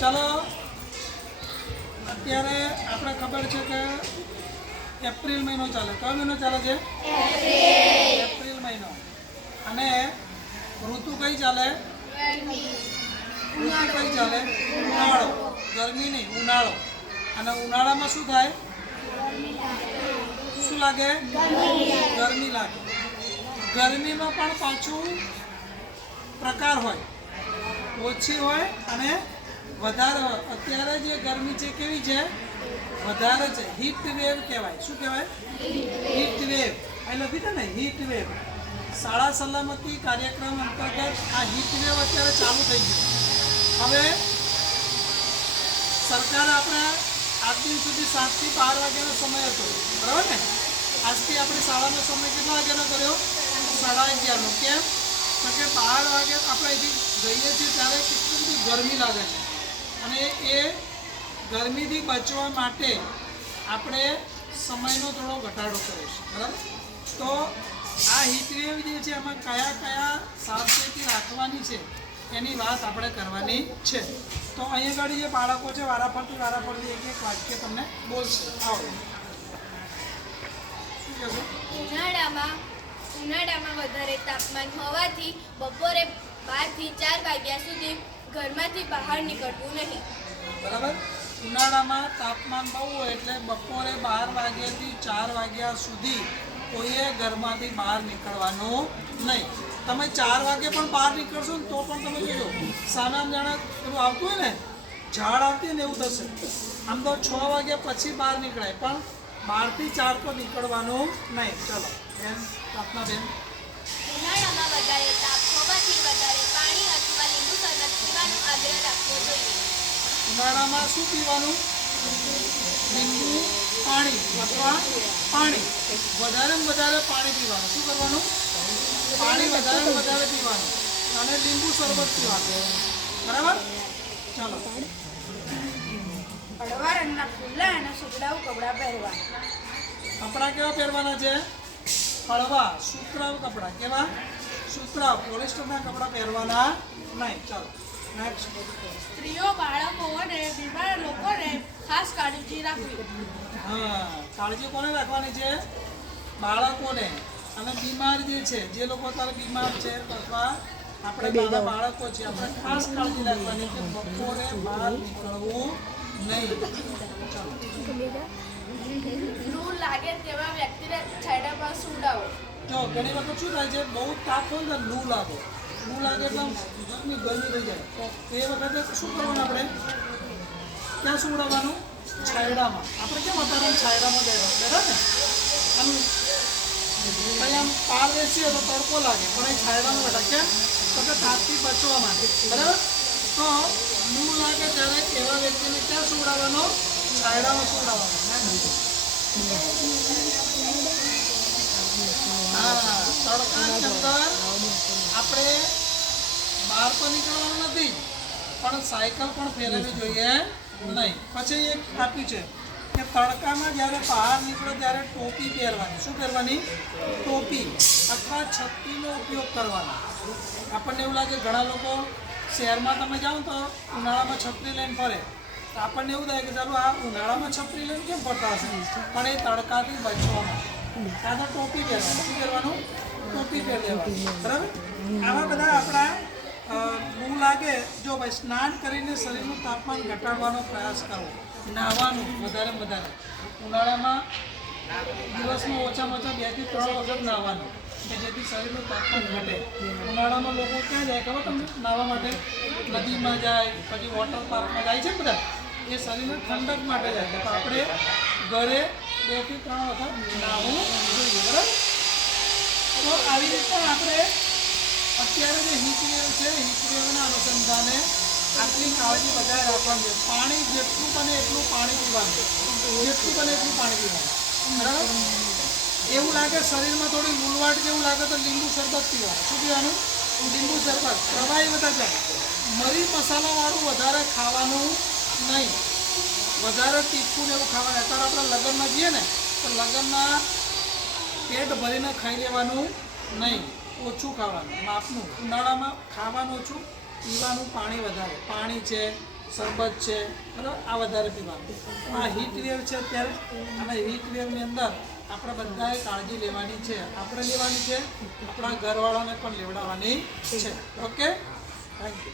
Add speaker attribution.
Speaker 1: ચાલો. અત્યારે આપણે ખબર છે કે એપ્રિલ મહિનો ચાલે. કયો મહિનો ચાલે છે? એપ્રિલ મહિનો. અને ઋતુ કઈ ચાલે? ઋતુ કઈ ચાલે? ઉનાળો. ગરમી નહીં, ઉનાળો. અને ઉનાળામાં શું થાય? શું લાગે? ગરમી લાગે. ગરમીમાં પણ પાછું પ્રકાર હોય. ઓછી હોય અને વધારે. અત્યારે જે ગરમી છે, કેવી છે? વધારે છે. હીટ વેવ કહેવાય. શું કહેવાય? હીટ વેવ આ લખી છે ને? હીટ વેવ શાળા સલામતી કાર્યક્રમ અંતર્ગત આ હીટ વેવ અત્યારે ચાલુ થઈ ગયો. હવે સરકાર આપણે આજ દિન સુધી સાતથી બાર વાગ્યાનો સમય હતો. બરાબર ને? આજથી આપણે શાળાનો સમય કેટલા વાગ્યાનો કર્યો? સાડા અગિયારનો. કેમ? તો કે બાર વાગે આપણે અહીંથી જઈએ છીએ ત્યારે કેટલી બધી ગરમી લાગે છે. અને એ ગરમીથી બચવા માટે આપણે સમયનો થોડો ઘટાડો કર્યો છે બરાબર? તો આ હીટવેવ જે છે, એમાં કયા કયા સાવચેતી રાખવાની છે, એની વાત આપણે કરવાની છે. તો અહીંયા આગળ જે બાળકો છે, વારાફરતી વારાફરતી એક એક વાક્ય તમને બોલશે. આવો.
Speaker 2: ઉનાળામાં ઉનાળામાં વધારે તાપમાન હોવાથી બપોરે બારથી ચાર વાગ્યા સુધી ઘરમાંથી બહાર નીકળવું નહીં.
Speaker 1: બરાબર? ઉનાળામાં તાપમાન બહુ હોય એટલે બપોરે બાર વાગ્યાથી ચાર વાગ્યા સુધી કોઈએ ઘરમાંથી બહાર નીકળવાનું નહીં. તમે ચાર વાગે પણ બહાર નીકળશો ને તો પણ તમે જોજો. આમ જાણે પેલું આવતું હોય ને ઝાડ આવતી ને એવું થશે. આમ તો છ વાગ્યા પછી બહાર નીકળાય પણ બારથી ચાર તો નીકળવાનું નહીં. ચલો બેન પ્રાર્થના બેન.
Speaker 2: ઉનાળામાં વધારે તાપ હોવાથી વધારે પાણી અથવા લીંબુ શરબત પીવાનો આગ્રહ રાખવો જોઈએ
Speaker 1: ઉનાળામાં શું પીવાનું? લીંબુ પાણી અથવા પાણી. વધારે વધારે પાણી પીવાનું. શું કરવાનું? પાણી વધારે વધારે પીવાનું. અને લીંબુ શરબત પીવાનું. બરાબર? ચાલો.
Speaker 3: હળવા રંગના ખુલ્લા અને સુતરાઉ કપડાં પહેરવા.
Speaker 1: કપડાં કેવા પહેરવાના છે? હળવા સુતરાઉ કપડાં. કેવા? સુતરાઉ. પોલિસ્ટરના કપડાં પહેરવાના નહીં. ચાલો.
Speaker 3: સ્ત્રીઓ બાળકો અને બીમાર લોકોને ખાસ કાળજી રાખવી.
Speaker 1: હા કાળજી કોને રાખવાની છે? બાળકોને. અને બીમાર જે છે જે લોકો અત્યારે બીમાર છે અથવા આપણે બધા બાળકો છે આપણે ખાસ કાળજી રાખવાની કે બપોરે બહાર નીકળવું નહીં.
Speaker 3: લૂ લાગે તેવા વ્યક્તિને છાંયડામાં સુડાવો.
Speaker 1: જો ઘણી વખત શું થાય છે બહુ તાપ હોય ને તો લૂ લાગે. લૂ લાગે એટલે ગરમી થઈ જાય. તો એ વખતે શું કરવાનું આપણે? ક્યાં સુવડાવવાનું? છાયડામાં. આપણે કેમ અત્યારે છાયડામાં બેઠા? બરાબર આમ ભાઈ આમ પાર બેસીએ તો તડકો લાગે, પણ એ છાયડામાં બેઠા. કેમ? તો કે તાપથી બચવા માટે. બરાબર? તો લૂ લાગે ત્યારે એવા વ્યક્તિને ક્યાં સુવડાવવાનો? છાયડામાં સુવડાવવાનો. હા આપણે બહાર તો નીકળવાનું નથી. પણ સાયકલ પણ ફેરવવી જોઈએ. નહીં. પછી એક આપ્યું છે કે તડકામાં જ્યારે બહાર નીકળો ત્યારે ટોપી પહેરવાની. શું પહેરવાની? ટોપી. અથવા છત્રીનો ઉપયોગ કરવાનો. આપણને એવું લાગે ઘણા લોકો શહેરમાં તમે જાઓ તો ઉનાળામાં છત્રી લઈને ફરે. તો આપણને એવું થાય કે ચાલો આ ઉનાળામાં છત્રી લઈને કેમ ફરતા હશે? પણ એ તડકાથી બચવા માટે કાં તો ટોપી પહેરવાનું. શું પહેરવાનું? ટોપી પહેરી લેવાની. બરાબર? આવા બધા આપણા લૂ લાગે, જો ભાઈ સ્નાન કરીને શરીરનું તાપમાન ઘટાડવાનો પ્રયાસ કરવો નાહવાનું વધારે વધારે. ઉનાળામાં દિવસમાં ઓછામાં ઓછા બેથી ત્રણ વખત નાહવાનું, કે જેથી શરીરનું તાપમાન ઘટે. ઉનાળામાં લોકો ક્યાં જાય ખબર તમને? નાહવા માટે નદીમાં જાય, પછી વોટર પાર્કમાં જાય છે બધા? એ શરીરને ઠંડક માટે જાય તો આપણે ઘરે બેથી ત્રણ વખત નાહવું જોઈએ, બરાબર? તો આવી રીતે આપણે અત્યારે જે હીટવેવ છે હીટવેવના અનુસંધાને આટલી કાળજી વધારે રાખવાની પાણી જેટલું બને એટલું પાણી પીવાનું. જેટલું બને એટલું પાણી પીવાનું. બરાબર? એવું લાગે શરીરમાં થોડી મૂલવાટ જેવું લાગે તો લીંબુ શરબત પીવાનું. શું પીવાનું? લીંબુ શરબત. પ્રવાહી બધા જાય મરી મસાલાવાળું વધારે ખાવાનું નહીં. વધારે તીખું ને એવું ખાવાનું અત્યારે આપણે લગ્નમાં જઈએ ને, તો લગ્નમાં પેટ ભરીને ખાઈ લેવાનું નહીં. ઓછું ખાવાનું. માપનું. ઉનાળામાં ખાવાનું ઓછું, પીવાનું પાણી વધારે. પાણી છે, શરબત છે બરાબર આ વધારે પીવાનું. આ હીટ વેવ છે અત્યારે, અને હીટ વેવની અંદર આપણે બધાએ કાળજી લેવાની છે. આપણે લેવાની છે, આપણા ઘરવાળાને પણ લેવડાવવાની છે. Okay thank you